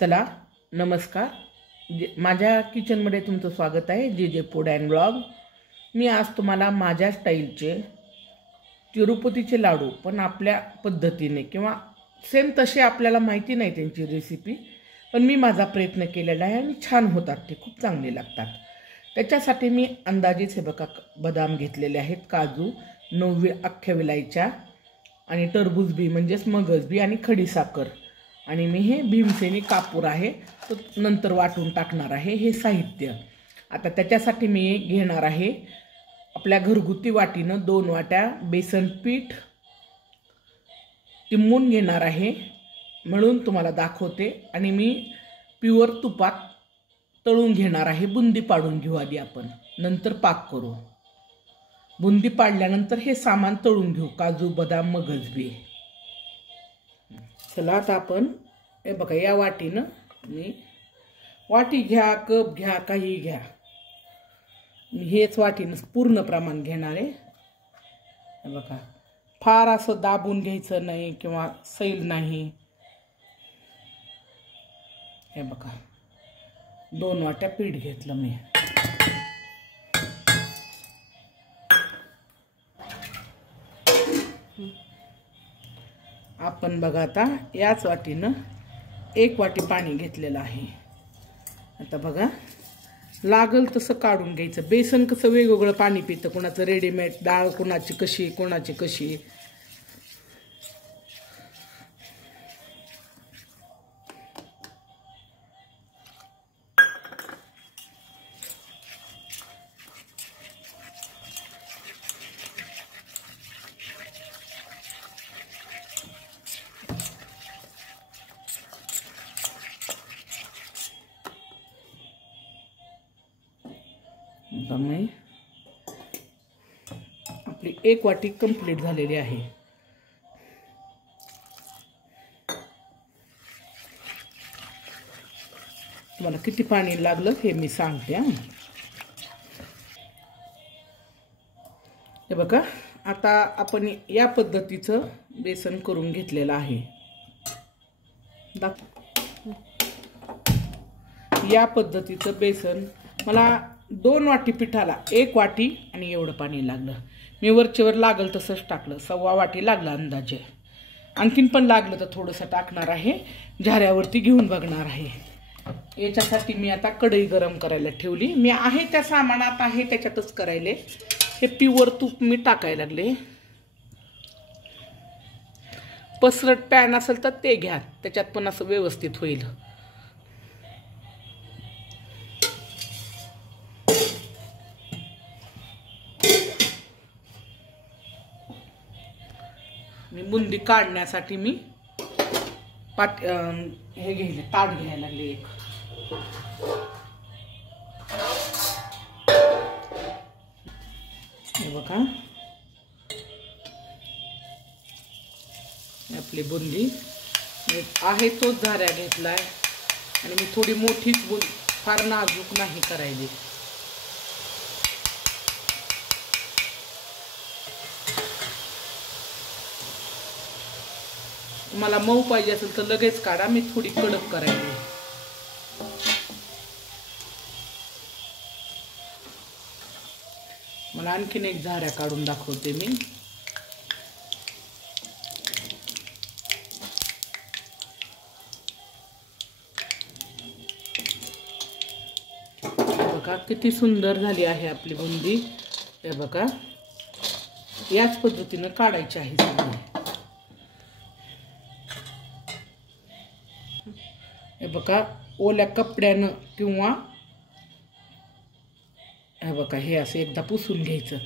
चला नमस्कार. माझ्या किचनमध्ये तुमचं स्वागत आहे. जे फूड अँड ब्लॉग. मी आज तुम्हाला माझ्या स्टाईलचे तिरुपतीचे लाडू, पण आपल्या पद्धतीने किंवा सेम तसे आपल्याला माहिती नाही त्यांची रेसिपी, पण मी माझा प्रयत्न केलेला आहे आणि छान होतात. ते खूप चांगले लागतात. त्याच्यासाठी मी अंदाजेच हे बघा बदाम घेतलेले आहेत, काजू, 9 अख्ख्या विलायच्या आणि टरबूज बी म्हणजेच मगज बी आणि खडीसाखर, आणि मी हे भीमसेनी कापूर आहे तो नंतर वाटून टाकणार आहे. हे साहित्य. आता त्याच्यासाठी मी घेणार आहे आपल्या घरगुती वाटीनं 2 वाट्या बेसन पीठ तिंबून घेणार आहे, म्हणून तुम्हाला दाखवते. आणि मी प्युअर तुपात तळून घेणार आहे. बुंदी पाडून घेऊ आधी आपण, नंतर पाक करू. बुंदी पाडल्यानंतर हे सामान तळून घेऊ, काजू, बदाम, मगज बी. चला आता आपण हे बघा या वाटीनं, मी वाटी घ्या, कप घ्या, काही घ्या, मी हेच वाटीनं पूर्ण प्रमाण घेणार आहे. हे बघा फार असं दाबून घ्यायचं नाही किंवा सैल नाही. हे बघा 2 वाट्या पीठ घेतलं मी. आपण बघा आता याच वाटीनं 1 वाटी पाणी घेतलेलं आहे. आता बघा लागल तसं काढून घ्यायचं. बेसन कसं वेगवेगळं पाणी पितं, कोणाचं रेडीमेड, डाळ कोणाची कशी, कोणाची कशी. आपली 1 वाटी कंप्लीट झालेली आहे. तुम्हाला किती पाणी लागलं हे मी सांगते. हे बघा आता आपण या पद्धतीचं बेसन करून घेतलेलं आहे. या पद्धतीचं बेसन मला 2 वाटी पिठाला 1 वाटी आणि एवढं पाणी लागलं. मी वरचेवर लागल तसंच टाकलं. 1.25 वाटी लागलं अंदाजे. आणखीन पण लागलं तर थोडंसं टाकणार आहे. झाऱ्यावरती घेऊन बघणार आहे. याच्यासाठी मी आता कढई गरम करायला ठेवली. मी आहे त्या सामानात आहे त्याच्यातच करायले. हे प्युअर तूप मी टाकायला लागले. पसरट पॅन असेल तर ते घ्या, त्याच्यात पण असं व्यवस्थित होईल. मी बुंदी काढण्यासाठी मी हे घ्यायले, ताट घ्यायला लागले एक. हे बघा आपली बुंदी आहे तोच झाऱ्या घेतलाय आणि मी थोडी मोठीच फार नाजूक नाही करायली. मला मऊ पाहिजे असेल तर लगेच काढा. मी थोडी कडक करायची. मला आणखीन एक झाऱ्या काढून दाखवते मी. बघा किती सुंदर झाली आहे आपली बुंदी. हे बघा याच पद्धतीनं काढायची आहे सगळी. हे बघा ओल्या कपड्यानं किंवा हे बघा हे असं एकदा पुसून घ्यायचं.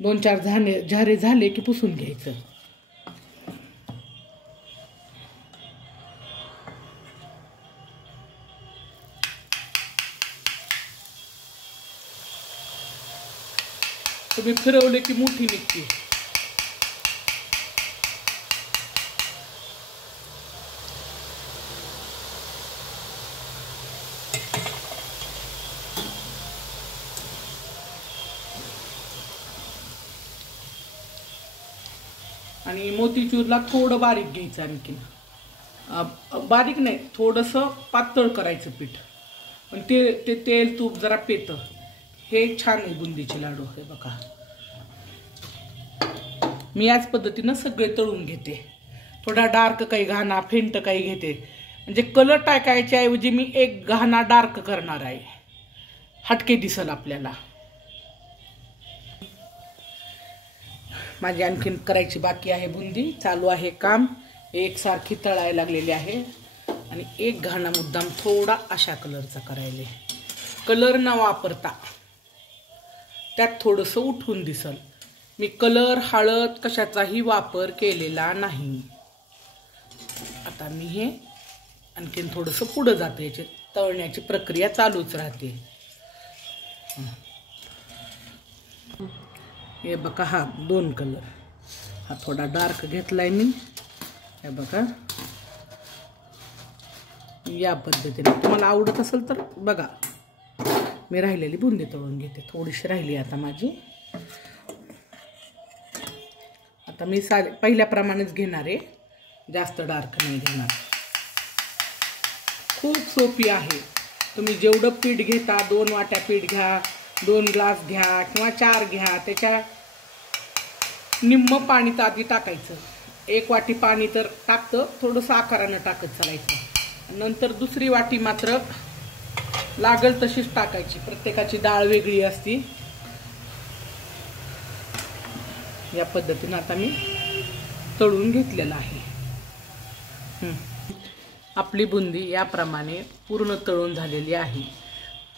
2-4 झारे झाले की पुसून घ्यायचं. तुम्ही फिरवले की मोठी निघते. आणि मोतीचूरला थोडं बारीक घ्यायचं आणखीन. बारीक नाही, थोडंसं पातळ करायचं पीठ, पण ते तेल तूप जरा पेतं. हे छान आहे बुंदीचे लाडू. हे बघा, मी याच पद्धतीनं सगळे तळून घेते. थोडा डार्क काही घाणा, फेंट काही घेते, म्हणजे कलर टाकायच्या ऐवजी मी एक घाणा डार्क करणार आहे, हटके दिसल आपल्याला. माझी आणखीन करायची बाकी आहे बुंदी. चालू आहे काम. एकसारखी तळायला लागलेली आहे आणि एक घाणा मुद्दाम थोडा अशा कलरचा करायला. कलर न वापरता त्यात थोडंसं उठून दिसल. मी कलर, हळद कशाचाही वापर केलेला नाही. आता मी हे आणखीन थोडंसं पुढं जातं. याची तळण्याची प्रक्रिया चालूच राहते. हे बघा, हा 2 कलर, हा थोडा डार्क घेतलाय मी. हे बघा, या पद्धतीने तुम्हाला आवडत असेल तर बघा. मी राहिलेली बुंदी तळून घेते. थोडीशी राहिली आता माझी. आता मी पहिल्याप्रमाणेच घेणार आहे, जास्त डार्क नाही घेणार. खूप सोपी आहे. तुम्ही जेवढं पीठ घेता, 2 वाट्या पीठ घ्या, 2 ग्लास घ्या किंवा 4 घ्या, त्याच्या निम्म पाणी तर आधी टाकायचं. 1 वाटी पाणी तर टाकतं, थोडंसं आकारानं टाकत चालायचं. नंतर दुसरी वाटी मात्र लागल तशीच टाकायची. प्रत्येकाची डाळ वेगळी असती. या पद्धतीनं आता मी तळून घेतलेलं आहे. आपली बुंदी याप्रमाणे पूर्ण तळून झालेली आहे.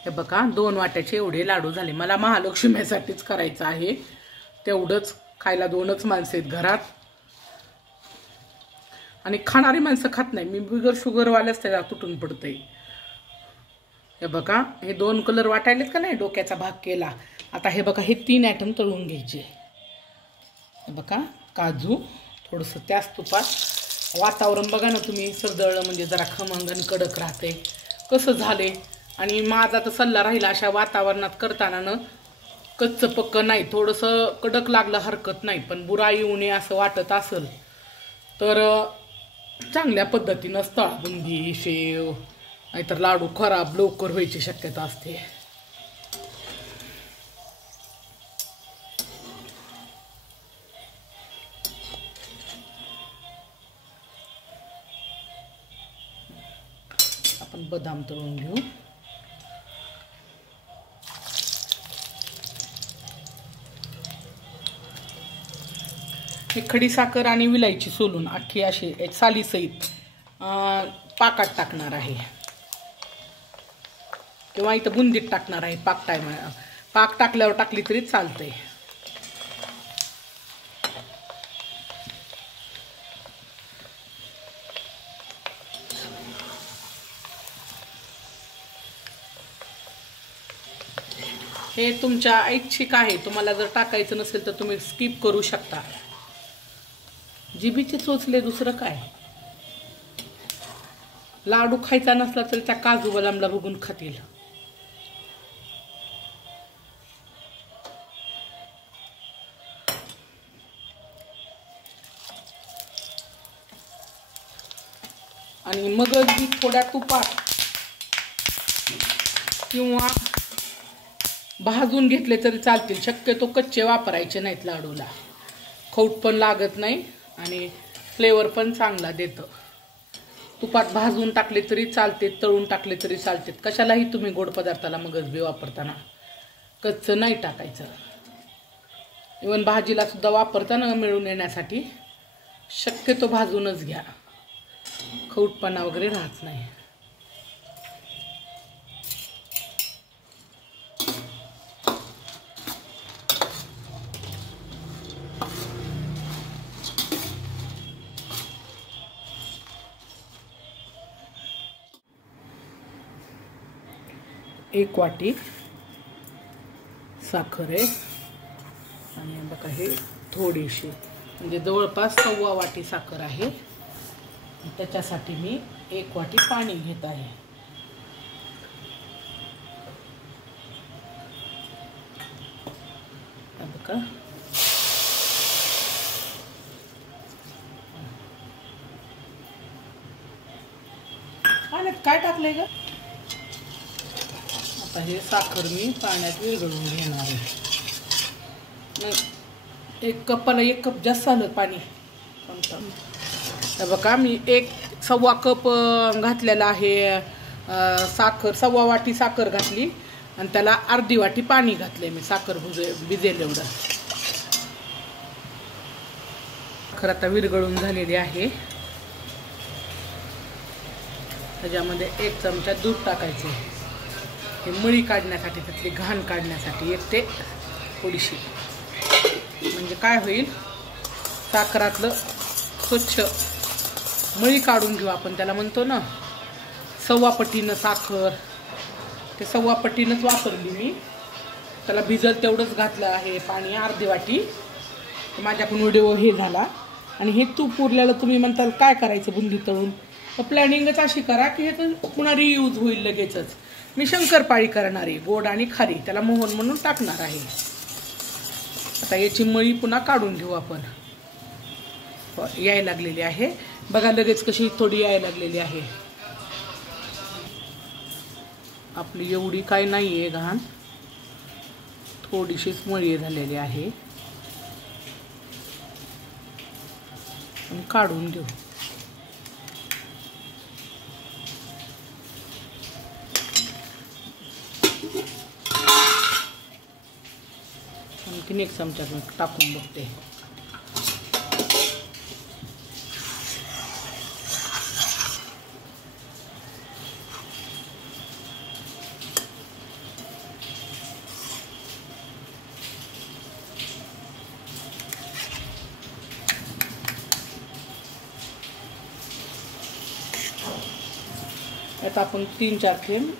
हे बघा, 2 वाट्याचे एवढे लाडू झाले. मला महालक्ष्मीसाठीच करायचं आहे, तेवढंच. खायला 2च माणसं आहेत घरात आणि खाणारी माणसं खात नाही. मी बिगर शुगरवाल्याच त्याला तुटून पडतंय. हे बघा, हे 2 कलर वाटायलेत का नाही, डोक्याचा भाग केला. आता हे बघा, हे 3 आयटम तळून घ्यायचे. हे बघा, काजू थोडंसं त्याच तुपात. वातावरण बघा ना तुम्ही, सरदळलं म्हणजे जरा खमंग आणि कडक राहते. कसं झाले. आणि माझा तर सल्ला राहिला, अशा वातावरणात करताना न कच्चं पक्क नाही, थोडंसं कडक लागलं हरकत नाही, पण बुराई येऊ नये असं वाटत असेल तर चांगल्या पद्धतीनं तळा बुंदी, शेव. नाहीतर लाडू खराब लवकर व्हायची शक्यता असते. आपण बदाम तळून घेऊ. हे खडी साखर आणि विलायची सोलून अख्खी अशी सालीसहित पाकात टाकणार आहे किंवा इथं बुंदीत टाकणार आहे. पाक टाकल्यावर टाकली तरी चालतंय. हे तुमच्या ऐच्छिक आहे. तुम्हाला जर टाकायचं नसेल तर तुम्ही स्किप करू शकता. जिभीचे चोचले, दुसरं काय. लाडू खायचा नसला तरी त्या काजू बदामला बघून खातील. आणि मगच बी थोड्या तुपात किंवा भाजून घेतले तरी चालतील. शक्यतो कच्चे वापरायचे नाहीत लाडूला. खौट पण लागत नाही आणि फ्लेवर पण चांगला देतं. तुपात भाजून टाकले तरी चालते, तळून टाकले तरी चालते. कशालाही तुम्ही गोड पदार्थाला मगज बी वापरताना कच्चं नाही टाकायचं. इवन भाजीला सुद्धा वापरताना मिळून येण्यासाठी शक्यतो भाजूनच घ्या. खौटपणा वगैरे राहत नाही. एक वाटी साखर आहे आणि बघा हे थोडीशी, म्हणजे जवळपास 1.25 वाटी साखर आहे. त्याच्यासाठी मी 1 वाटी पाणी घेत आहे. बघा पाण्यात काय टाकलंय ग? आता हे साखर मी पाण्यात विरघळवून घेणार आहे. नाही, 1 कपाला 1 कप जास्त आलं पाणी. तर बघा मी 1.25 कप घातलेला आहे साखर. 1.25 वाटी साखर घातली आणि त्याला अर्धी वाटी पाणी घातले मी. साखर भिजेल एवढं. साखर आता विरघळून झालेली आहे. त्याच्यामध्ये 1 चमचा दूध टाकायचे. हे मळी काढण्यासाठी, त्यातली घाण काढण्यासाठी. 1 ते थोडीशी, म्हणजे काय होईल, साखरातलं स्वच्छ मळी काढून घेऊ आपण. त्याला म्हणतो ना 1.25 पटीनं साखर. ते 1.25 पटीनंच वापरली मी. त्याला भिजल तेवढंच घातलं आहे पाणी, अर्धी वाटी. माझ्याकडून व्हिडिओ हे झाला. आणि हे तूप उरलेलं तुम्ही म्हणताल काय करायचं बुंदी तळून. तर प्लॅनिंगच अशी करा की हे तर पुन्हा रियूज होईल लगेचच. मी शंकरपाळी करणार आहे, गोड आणि खारी. त्याला मोहन म्हणून टाकणार आहे. आता याची मळी पुन्हा काढून घेऊ आपण. यायला लागलेली आहे बघा, लगेच कशी थोडी यायला लागलेली आहे. आपली एवढी काय नाही आहे घाण, थोडीशीच मळी झालेली आहे. काढून घेऊ. आणखीन 1 चमचा टाकून बघते. आता आपण 3-4 थेंब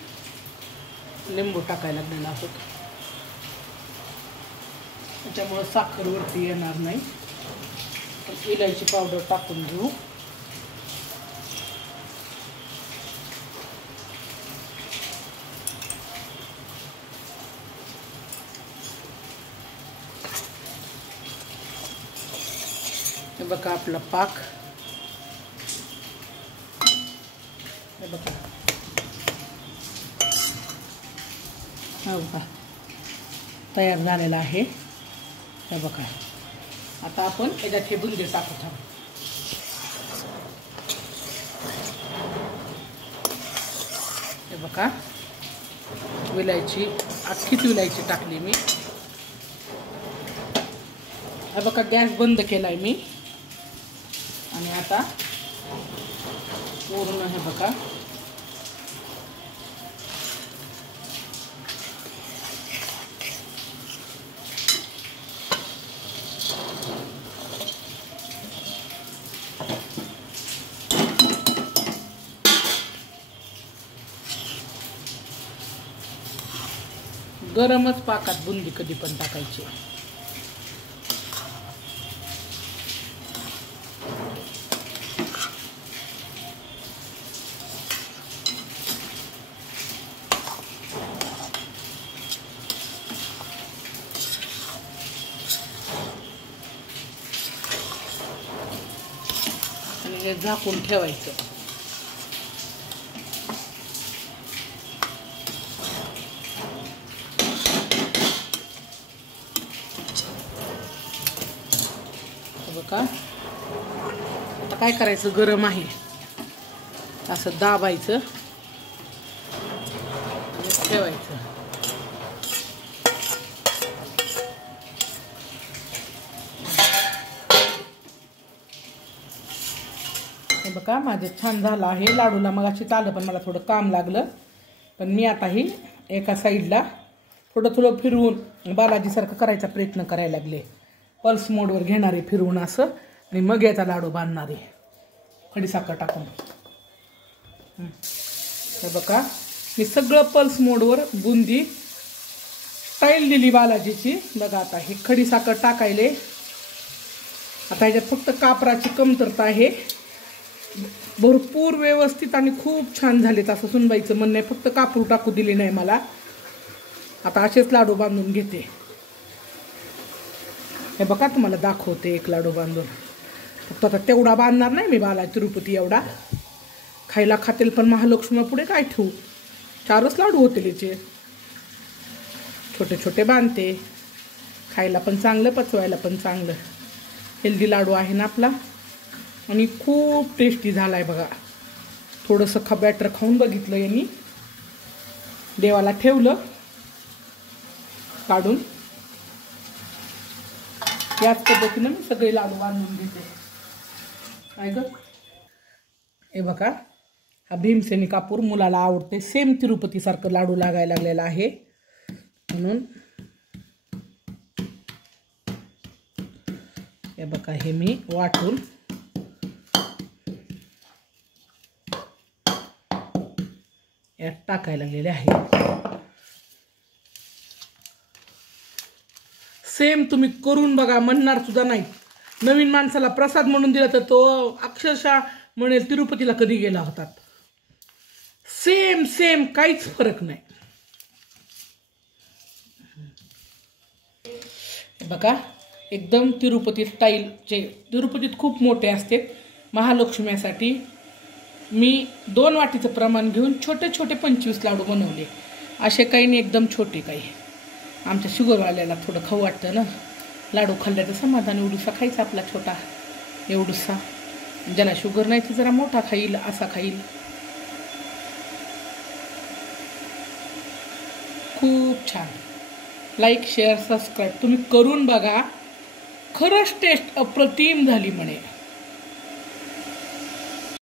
लिंबू टाकायला लागलेला आहोत. त्याच्यामुळं साखर वरती येणार नाही. इलायची पावडर टाकून घेऊ. हे बघा आपला पाक. हे बघा, हो का तयार झालेला आहे. हे बघा, आता आपण याच्यात हे बुंदी टाकू. थांब. हे बघा, विलायची, अख्खीच विलायची टाकली मी. हे बघा, गॅस बंद केलाय मी. आणि आता पूर्ण हे बघा गरमच पाकात बुंदी कधी पण टाकायची. आणि हे झाकून ठेवायचं. बघा, आता काय करायचं, गरम आहे असं दाबायचं आणि ठेवायचं. हे बघा माझे छान झालं आहे. लाडूला मगाशी आलं पण मला थोडं काम लागलं. पण मी आता ही एका साईडला थोडं फिरवून बालाजीसारखं करायचा प्रयत्न करायला लागले. पल्स मोडवर घेणारे फिरवून असं, आणि मग याचा लाडू बांधणारे खडीसाखर टाकून. हे बघा, मी सगळं पल्स मोडवर बुंदी स्टाईल दिली बालाजीची. बघा, आता हे खडीसाखर टाकायले. आता ह्याच्यात फक्त कापराची कमतरता आहे. भरपूर व्यवस्थित आणि खूप छान झालेत असं सुनबाईचं म्हणणं आहे. फक्त कापूर टाकू दिली नाही मला. आता असेच लाडू बांधून घेते. हे बघा, तुम्हाला दाखवते 1 लाडू बांधून. फक्त आता तेवढा बांधणार नाही मी बाला तिरुपती एवढा, खायला खातील, पण महालक्ष्मी पुढे काय ठेवू, 4च लाडू होते त्याचे, छोटे छोटे बांधते, खायला पण चांगलं, पचवायला पण चांगलं, हेल्दी लाडू आहे ना आपला, आणि खूप टेस्टी झाला आहे बघा. थोडंसं बॅटर खाऊन बघितलं यांनी, देवाला ठेवलं काढून. याच पद्धतीनं मी सगळे लाडू बांधून घेते. काय ग, हे बघा, हा भीमसेनी कापूर मुलाला आवडते, सेम तिरुपतीसारखं लाडू लागायला लागलेला आहे, म्हणून हे बघा हे मी वाटून यात टाकायला लागलेले आहे. सेम तुम्ही करून बघा, म्हणणार सुद्धा नाही. नवीन माणसाला प्रसाद म्हणून दिला तर तो अक्षरशः म्हणेल तिरुपतीला कधी गेला होतात. सेम सेम, काहीच फरक नाही. बघा एकदम तिरुपती स्टाईलचे, तिरुपतीत खूप मोठे असते. महालक्ष्म्यासाठी मी 2 वाटीचं प्रमाण घेऊन छोटे छोटे 25 लाडू बनवले. असे काही नाही, एकदम छोटे. काही आमच्या शुगरवाल्याला थोडं खाऊ वाटतं ना, लाडू खाल्ल्याचं समाधान. एवढूसा खायचा आपला छोटा, एवढूसा. ज्याला शुगर नाही ते जरा मोठा खाईल, असा खाईल. खूप छान. लाईक शेअर सबस्क्राईब तुम्ही करून बघा, खरंच टेस्ट अप्रतिम झाली म्हणे.